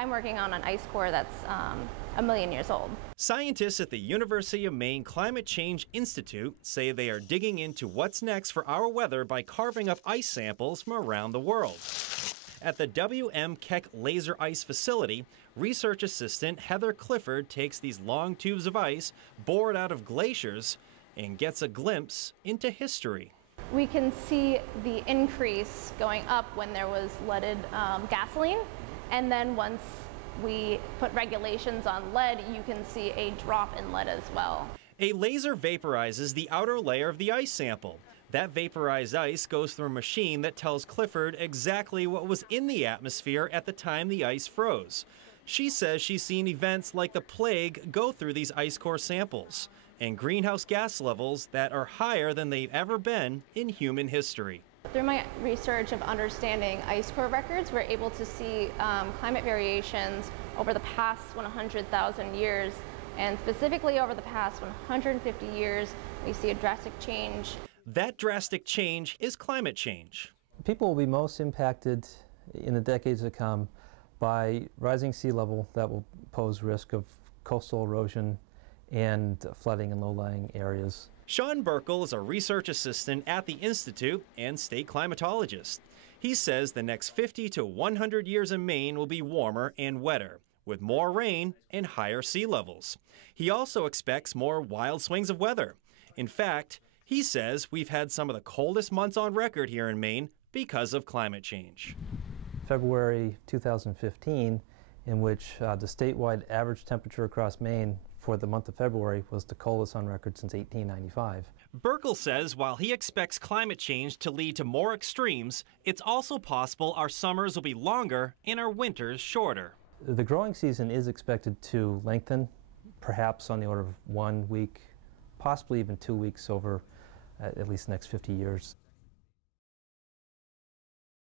I'm working on an ice core that's 1,000,000 years old. Scientists at the University of Maine Climate Change Institute say they are digging into what's next for our weather by carving up ice samples from around the world. At the W.M. Keck Laser Ice Facility, research assistant Heather Clifford takes these long tubes of ice bored out of glaciers and gets a glimpse into history. We can see the increase going up when there was leaded gasoline, and then once we put regulations on lead, you can see a drop in lead as well. A laser vaporizes the outer layer of the ice sample. That vaporized ice goes through a machine that tells Clifford exactly what was in the atmosphere at the time the ice froze. She says she's seen events like the plague go through these ice core samples and greenhouse gas levels that are higher than they've ever been in human history. Through my research of understanding ice core records, we're able to see climate variations over the past 100,000 years, and specifically over the past 150 years, we see a drastic change. That drastic change is climate change. People will be most impacted in the decades to come by rising sea level that will pose risk of coastal erosion and flooding in low-lying areas. Sean Burkle is a research assistant at the Institute and state climatologist. He says the next 50 to 100 years in Maine will be warmer and wetter, with more rain and higher sea levels. He also expects more wild swings of weather. In fact, he says we've had some of the coldest months on record here in Maine because of climate change. February 2015, in which the statewide average temperature across Maine for the month of February was the coldest on record since 1895. Burkle says while he expects climate change to lead to more extremes, it's also possible our summers will be longer and our winters shorter. The growing season is expected to lengthen, perhaps on the order of 1 week, possibly even 2 weeks over at least the next 50 years.